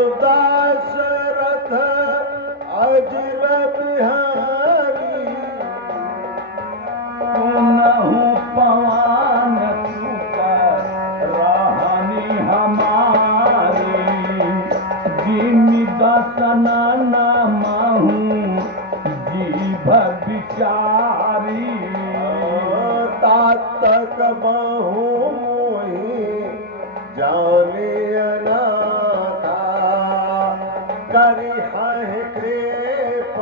सुदाशरथ अजिर बिहारी सुनहु पवन सुत रहनी हमारी जिमि दसन नामहु जीभ विचारी तातक बहु मोहि जानियना करी है कृप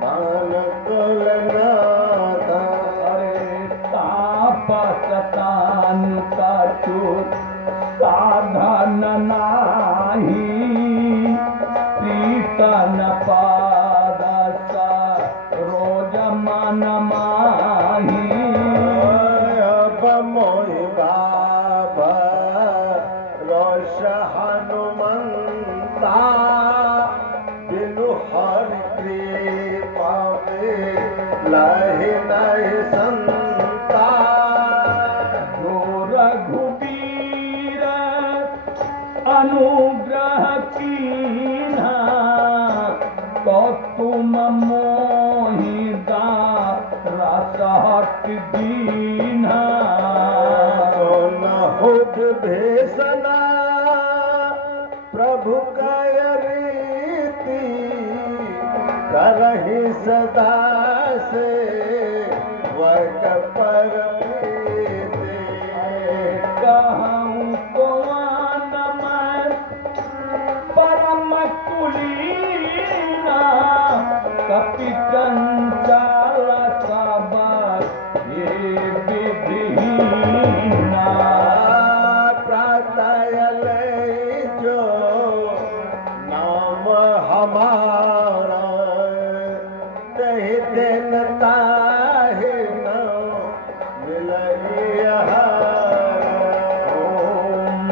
दान तुलनाता तापसतान कछु साधन नाही प्रीतन पादस रोज मन माही अब मोहि बाबा रोष हनुमंता बिनु हरि कृपा में लहि नहीं संता जो रघुबीर अनुग्रह कीन्हा तो तुम मोहि दारसहट दीन्हा सोनहुद भेषना प्रभु कय रीति करहि सदा से वर्ग पर प्रीति कहूँ कौन मैं परम कुलीना कपि चंचल सब ये विधिहीना प्रातः जो नाम हमारा तहि दिन ताहि न मिलई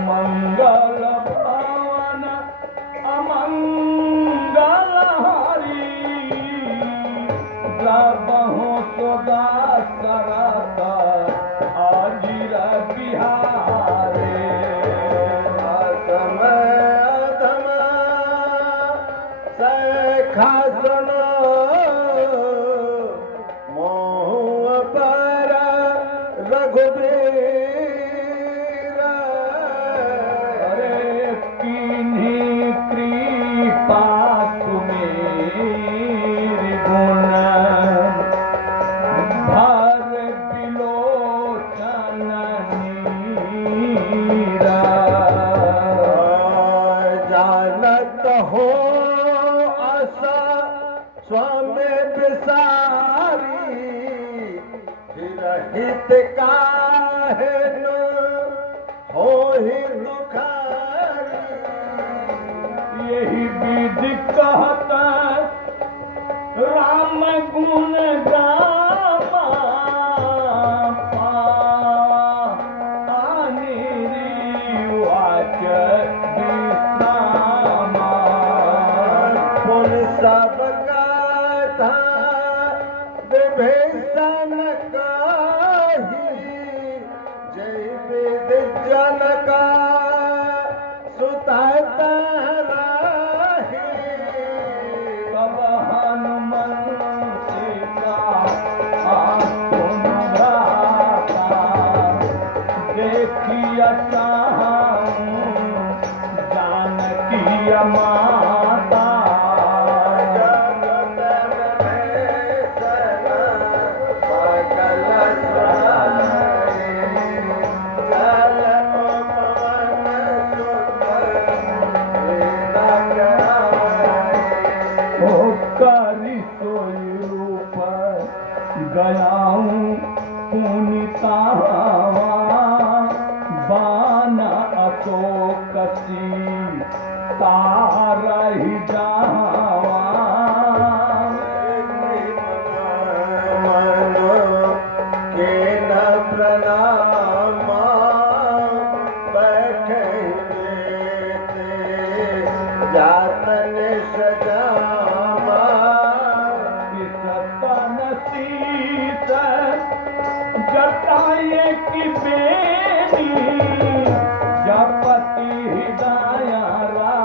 मंगल भवन अमंगल हरि जबहु सदा सरत अजिर बिहारे समय अधम सखा सुनो मोह पर रघुबीर अरे किन्ही कृपा सुमेर गुण भर बिलोचन नीरा जानत हो आशा स्वामी बिसारी फिर हित काहे न होहि दुखारी यही विधि कहता राम गुण गामा वाच विश्रामा पुन सब गाथा विभीषण कही जय वेद जनका सुतत राही कब हनुमंत का आसुन भ्राता देखिया चाहूं जानकी माता करी सोई रूप गयाऊं पुनितावा बान अशोक तारहि जावा मनो के न प्रणाम बैठे जातन सजामा किसतन शीत जटाए की बेनी जपति हृदय रा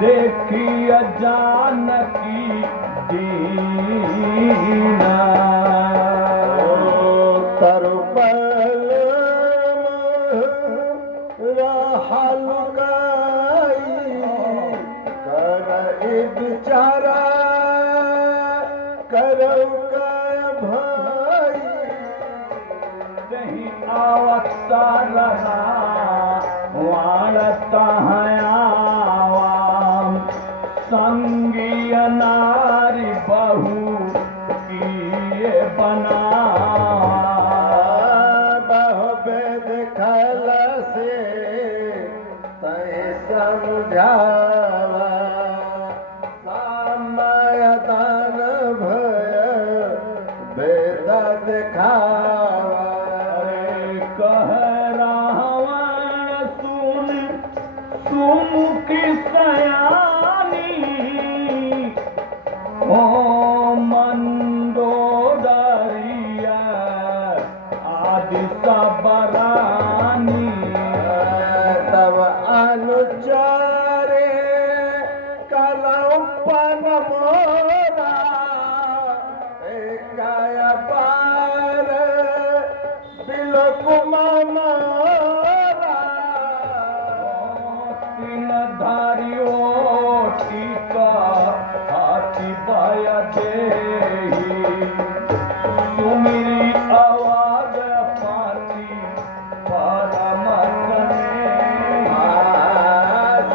देखी जानकी दीना तरुपल हलकाई कर बिचारा करो भाई नहीं आवतारा वाणता आवाम संगी नारी बहू किए बना बहुवेद खल से तय समझावा सामयदान भय वेद दिखावा कह रावण सुन सुमुखी सयानी ओ मंदोदरिया आदि सबरानी तब अनुचारे कलौपन मोरा काय पार बिलकुमा मोरा तीन धारियो टीका हाथी बाया देही सुमिरी आवाज पाती परम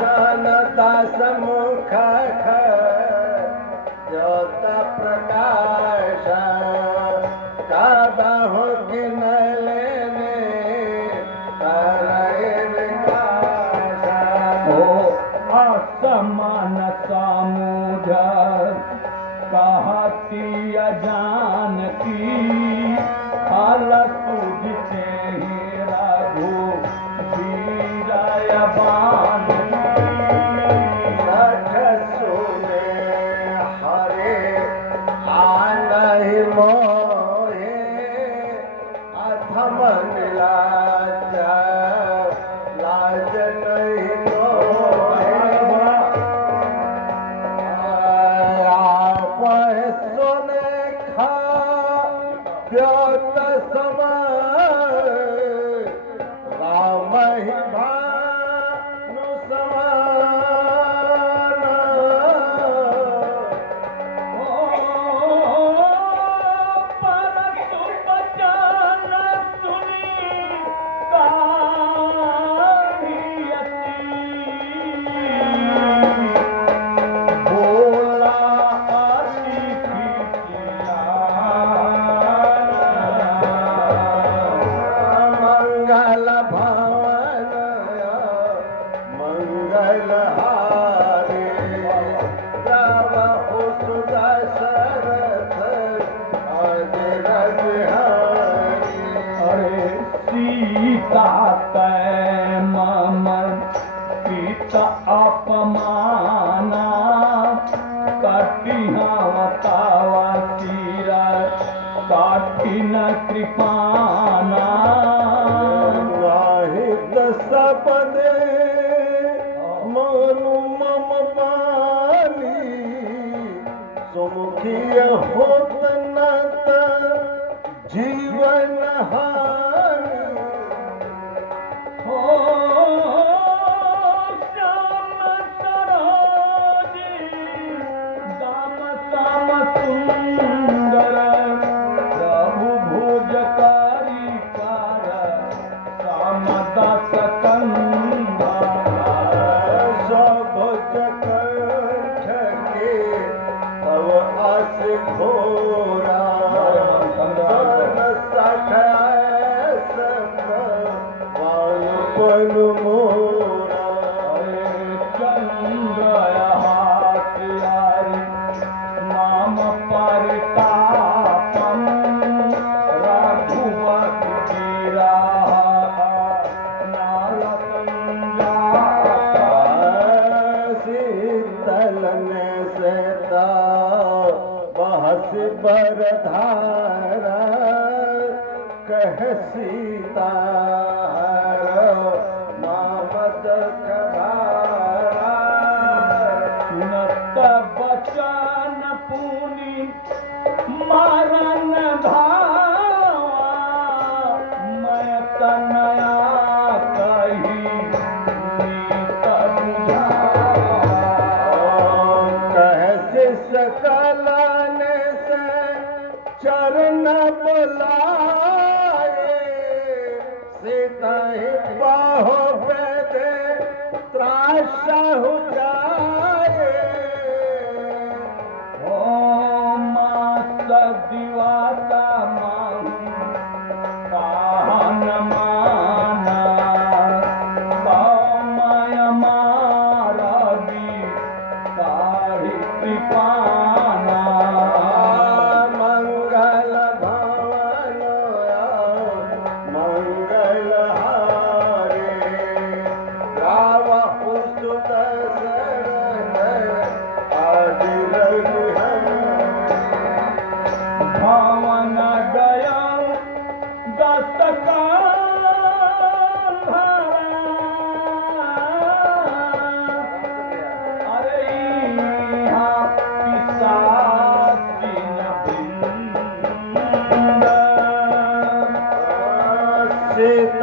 जनता समुख ज्योत प्रकाश काबहु किन लेने ओ असमान सामुझ कहती जानकी हल सूझते ही रघु वीरय बान सुने हरे आनहि मोहे अथम लाज लाज नहीं मोहे आप सुने खा व्योत समय राम ही भानु समान परसु बचन सुनी काहियती बोला अति मंगल भवन मंगल हारे रावहु सुदशरथ अजर बिहारी अरे सीता तय मम पित अपमाना कटिहावतावा सीरा काठिन कृपाना वाहिद सपदे मनु मम पाली सुमुखिय होत नत जीवन हानि हो श्याम सरोजी दाम साम सुंदर प्रभु भोजकारी कार साम दास कंधा सबज कंठ के तव अस घोरा सन सठास वायु पन मोरा चंद्रहासियारी नाम परितापम रघुवत गिरा नाल संजाता शीतल से बहस बरधारा कह सीता मामद कबारा बाहो पे दे त्रासा हो जाए दिवाता कान माना माया मारा दी काढ़ी कृपाना मंगल भवन मंगल हारे गावा सुत शरण आज लग भवन गया दस्तका अरे यहाँ पिशाचिन भिंड सीत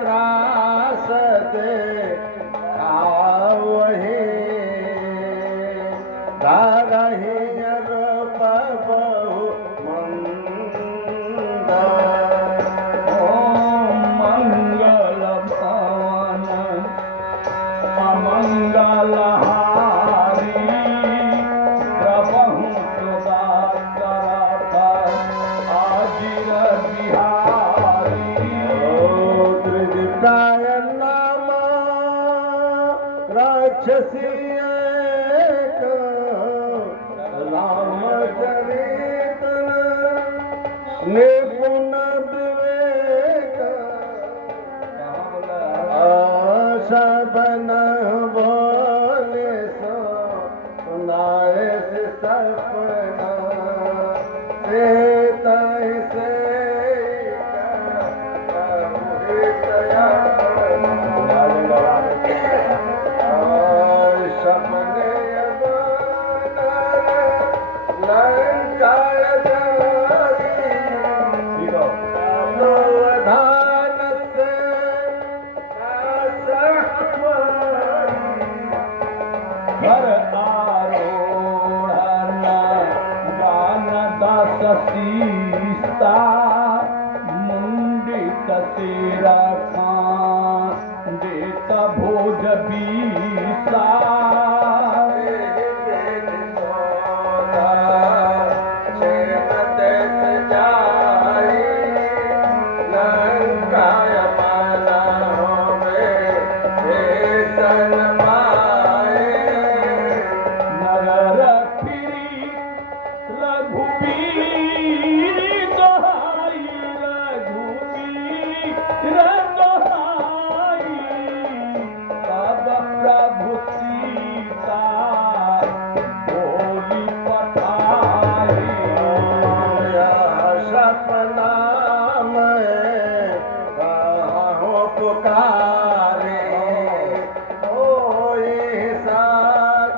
त्रास दे खावहि धारहि रूप बहु मंद मंगल भवन अमंगल हारी प्रभु सुदासरथ आजिर बिहारी त्रिजटाय नाम राक्षसी एक रामचरित निपुण विवेक सबन बोले सुनाए से सपना से तय से सपने लंकाय धान से घर आरोहण गान दास सीता मुंडित सिरा खान देत भोज बीसा नगर फिरी रघुबीर दोहाई रघुबीर दोहाई तब प्रभु सीता बोली पठाई सपना में कहो पुकारे होई सा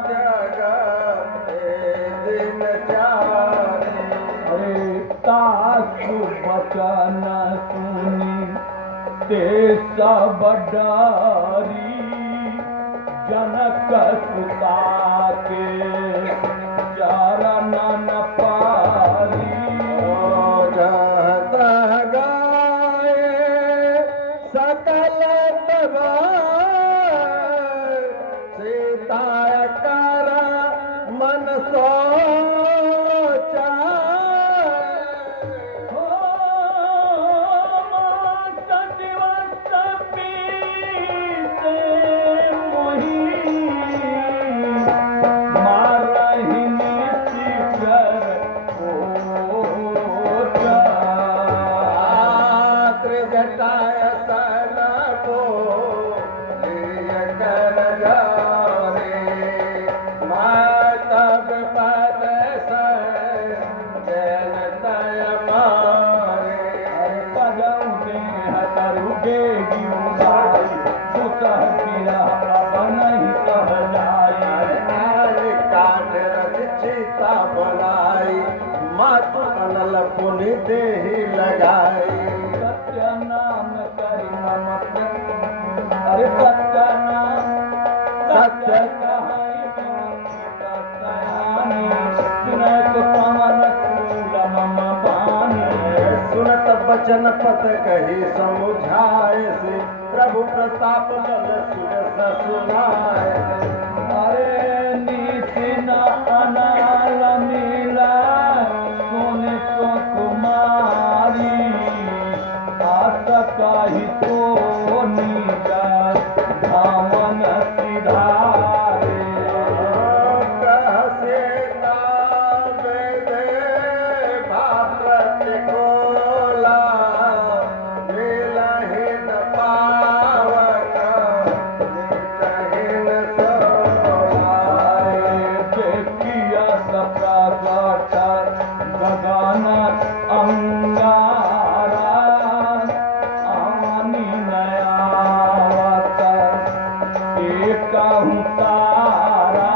जगत दिन चारे अरे तासु बचन सुनी ते सब डरी जनक सुता के चरण पारी जहत गाए सकल सीता कर मन सोचा त्रिजटाय सन को लिय कर जारे मातब पद सन जन तय मारे काट रच चिता बनाई मात अनल पुनि देहि लगाई सत्य नाम करि मम अरे सत्य नाम सत्य कहाई सुनत पवन सूल मम बानी सुनत बचन पत कही समुझाए से प्रभु प्रताप बल सुरस सुनाए अरे नीसिना अनाल मिला सोने तो कुमारी आस काही सोनी का धामन सिधारे कहसे ताबे दे भाप्रत कोला मिलहिन पावक मिटहिन सोलाए देखिया सप्रगट गगन अंगारा आनी नयावत एकहु तारा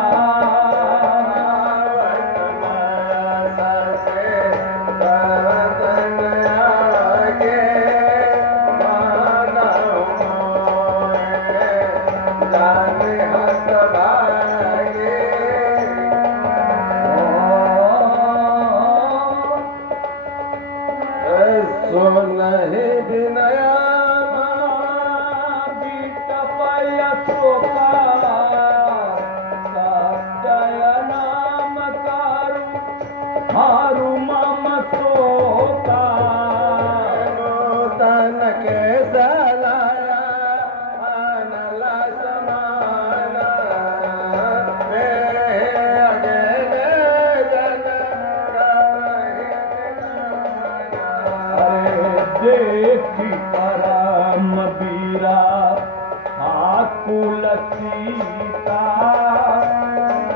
सोनहि विनया बीट पय शोका सत्य नाम कारू हारू मम शोका तन के सलाया अनल समान मेरे अगले जन अरे देखी परम बीरा आकुल सीता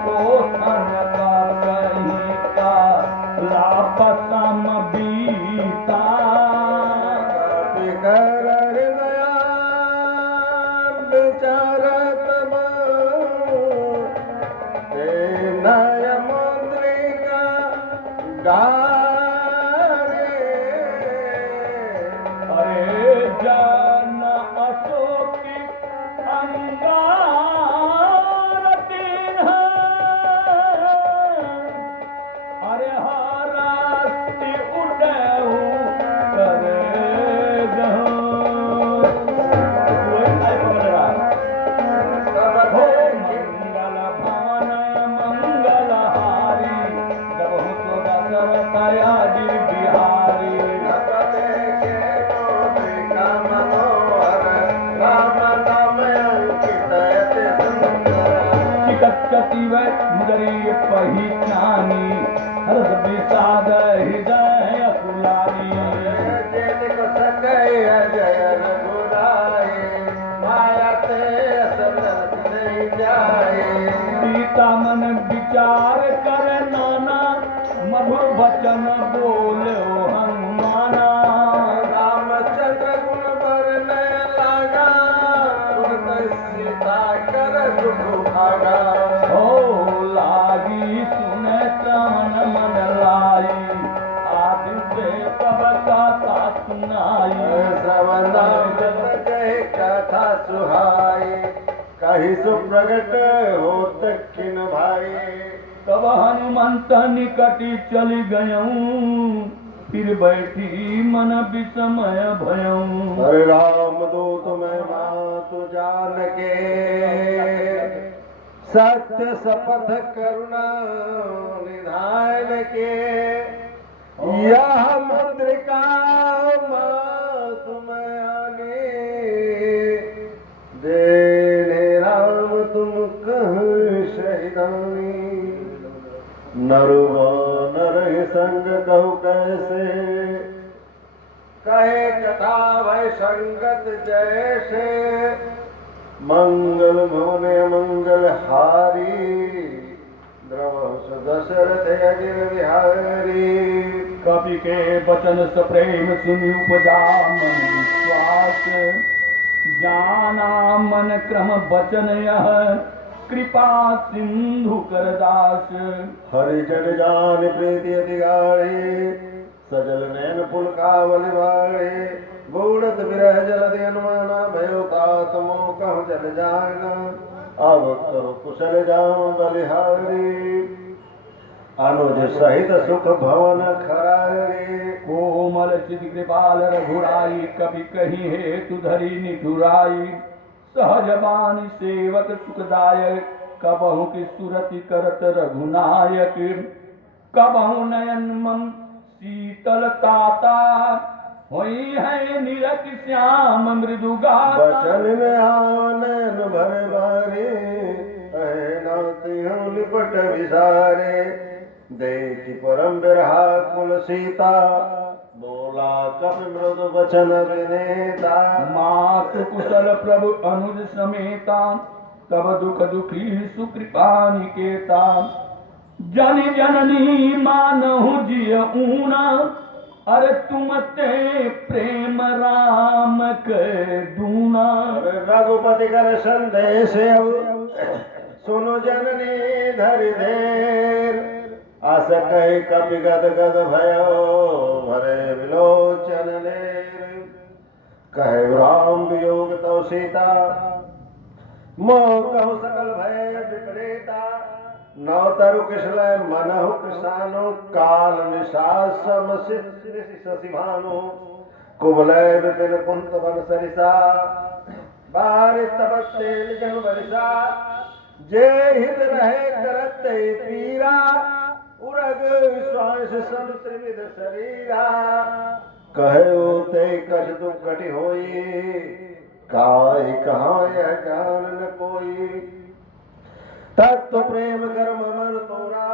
कोथन का कहीं का लापसम बीता कर हृदया विचारत नय मुद्रिका गारे अरे जन अशोकी अंगार दीन अरे हरास्ति उड़ऊ करे मंगल भवन मंगलहारी बहुत दशरथयादि बिहारी चिकचती वै मुदरी पहिचानी हर्ष विषाद हृदय अकुलानी सीता मन विचार कर नाना मधुर वचन बोले हनुमाना रामचंद्र गुण बरने लगा तुरंत सीता कर दुख भागा हो लागी सुने श्रवण मन लाई आदि से सब कथा सुनाई श्रवण जय कथा सुहाई कही सुप्रगट होत किन भाई तब हनुमंत निकटी चली गयऊं फिर बैठी मन विस्मय भयऊं हरे राम दूत मैं मातु जान के सत्य शपथ करुणा निधान के यह मुद्रिका मातु मैं आने देने राम तुम कह शहीदानी नरुआ नर संग कहु कैसे कहे कथा भय संगत जैसे मंगल भवन मंगल हारी द्रवस दशरथ अगिर बिहारी कवि के वचन सप्रेम सुनि उपजा मन विश्वास जाना मन क्रम वचन यह कृपा सिंधु करदास हरिजन जान प्रीति अधिगाड़ी सजल नैन पुलकावल वाले बूढ़त विरह जलधि अनुमाना भयो तातमो कहु जल जाना अब करो कुशल जाऊं बलिहारी अनुज सहित सुख भवन खरारे। कोमल चित कृपाल रघुराई कभी कहीं हेतु धरी निठुराई। सहज बानी सेवक सुखदायक कबहु की सुरति करत रघुनायक। कबहु नयन मम शीतल ताता होई है निरत श्याम मृदु गाता। बचन आनन भर बारे नाती हम लिपट विसारे। देखी परम बिरहा कुल सीता बोला कपि मृदु वचन विनेता। मातु कुशल प्रभु अनुज समेता तब दुख दुखी सुकृपा निकेता। जन जननी मानहु जिय ऊना अरे तुम ते प्रेम राम के दूना। रघुपति कर संदेश सुनो जननी धरि देर। आस कही कपि गद गद भयो भरे विलोचन लेर। कहे राम वियोग तव सीता मोह कहु सकल भय विपरीता। नौ तरु किशल मनहु किसानो काल निशास शशिभानु। कुबलय विपिन कुंत वन सरिसा बारि तपस्ते जन बरिसा। जे हित रहे करते पीरा उरग श्वास सब त्रिविध शरीरा। कहो ते कछ दुख कटि होई काय कहाँ यह जान न कोई। तत्व प्रेम कर्म मन तोरा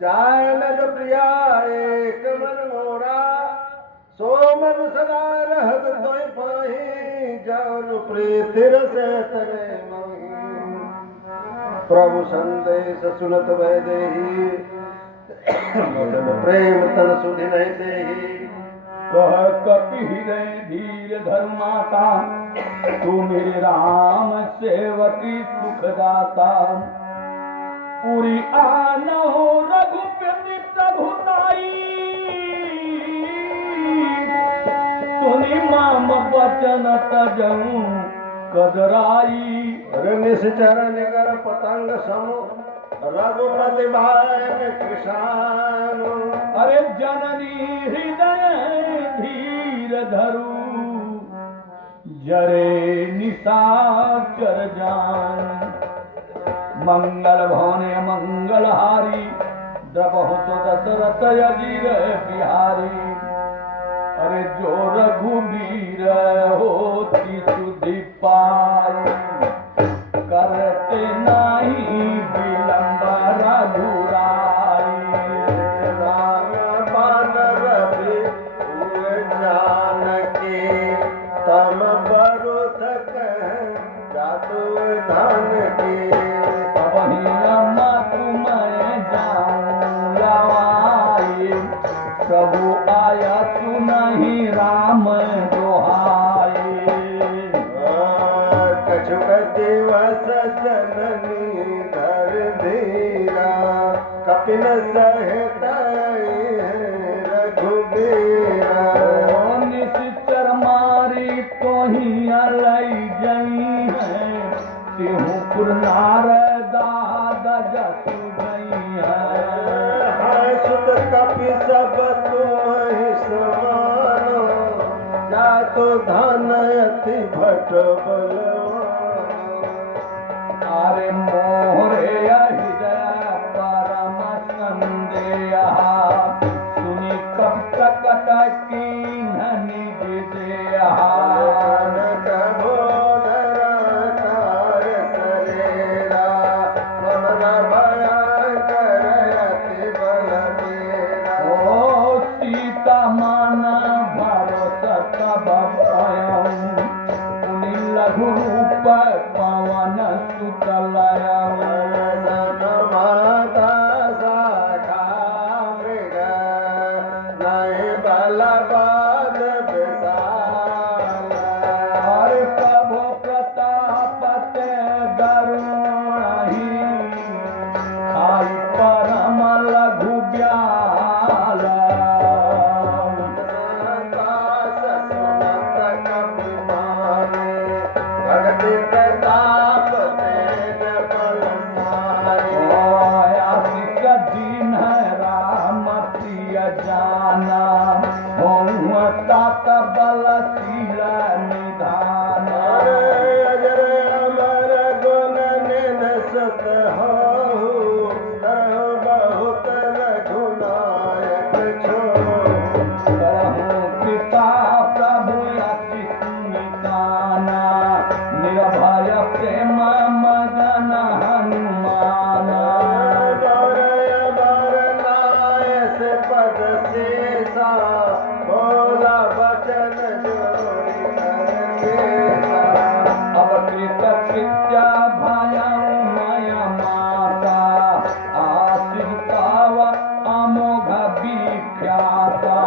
जाय नद प्रिया एक मन मोरा। सो मन सदा रहत तोय पाही जान प्रीति रस तने माही। प्रभु संदेश सुनत वै देही मदन प्रेम तन सुधि नहीं देही। कह कपि हृदय धीर धर्माता तू मेरे राम सेवकी सुखदाता। पूरी आनहु रघुपति प्रभुताई सुनि माम वचन तजऊ कदराई। निश्चर निगर पतंग सम रघुपति भायन कृषाण। अरे जननी हृदय धीर धरु जरे निशाचर जान। मंगल भवने मंगलहारी द्रवहु तो दशरथ अजीर बिहारी। अरे जो रघुवीर होती सुधि पाई करते नहीं विलंब रघुराई। राम बान रवि हुए जानकी तम बरुथ जातु धन की। वही मत मैं जाऊं लवाई प्रभु आया तू नहीं राम दोहाई। कछुक दिवस जननी धर धीरा कपिन सहित रघुबीरा। निश्चर मारी तो ही अलई जई है तिहु पुर नारदा जसु गई है। सुत कपि सब तुम ही समानो जा तो धन अति भट बलवान। अरे मोरे हृदय परम संदेह सुनि कब प्रकट कीन्ह निज देहा। लघुरूप पवन सुतलया। माता शाखा मृग नहीं बलवान विशाल। हर प्रभु प्रताप ते गरुणहि आई परम लघु ब्याल। भक्ति प्रताप तेज बल प्रेम मगन हनुमान गौरय बरनाय से पद शेषा बोला बचन जोई करकेसा अवकृत कृत्या भयं मया माता आश्रिताव अमोघ विख्याता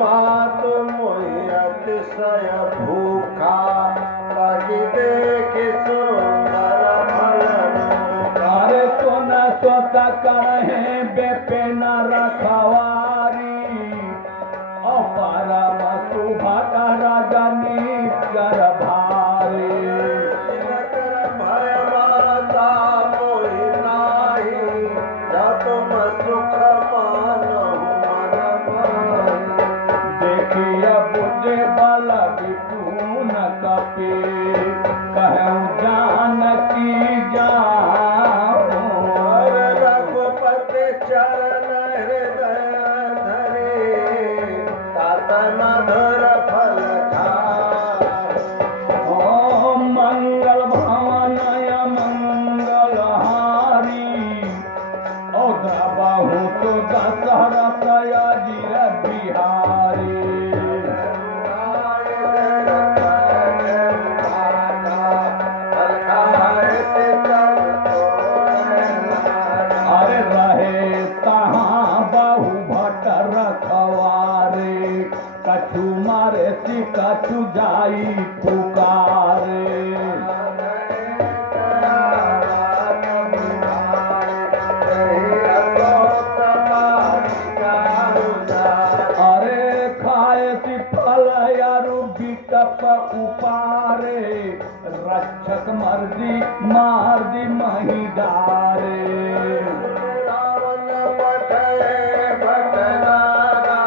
मातु मोहि अतिशय भूखा लगी देखि सुंदर फल अरे सोन स्वत करहे बेपेन रखवारी अपरम शुभकर जनिकर भारी भय माता मोहि नाही जा तुम सुख मानहु मन माही देखिए बुझे बल विपुन कपि कहूँ जानकी जाऊँ और रघुपति चरण हृदय धरे तात मधुर फल खाओ ओ मंगल भवनय मंगल हारी ओ द्रवहु तो दशरथ अजिर बिहारी अरे रहे तहाँ बहु भट रखवारे कछु मारे सी कछु जाई पुकारे अरे खाए सी फल यारु बिटप उपारे रक्षक मर्दी मार दी मही डारे रावण पठे भटनारा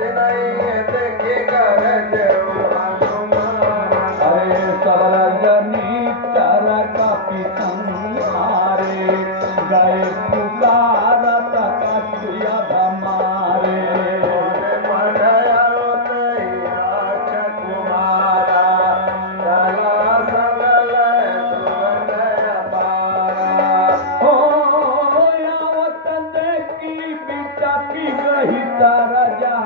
दिनई देखि कर देव हनुमान अरे सरजनी चर कपि संहारे गए पुकारत कछु यध मारे हो यावत देखी बिटपी गही तर जा